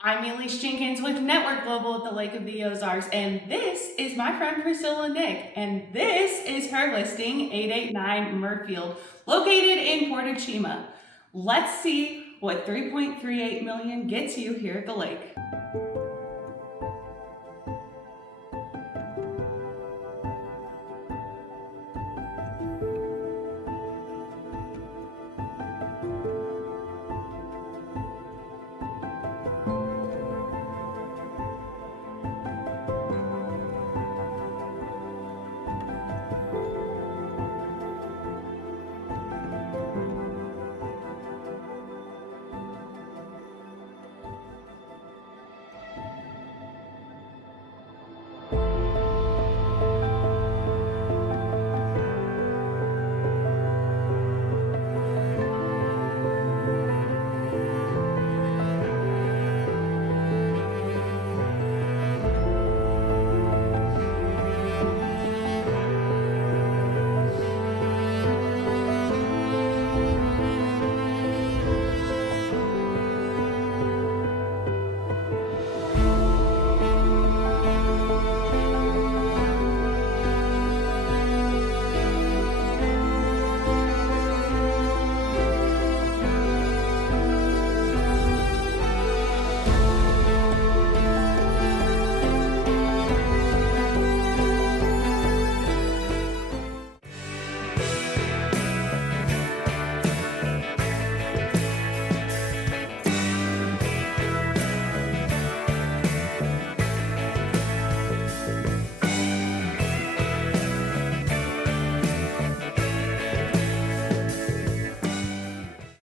I'm Elysse Jinkens with Network Global at the Lake of the Ozarks, and this is my friend Priscilla Nick, and this is her listing 889 Muirfield, located in Porto Cima. Let's see what 3.38 million gets you here at the lake.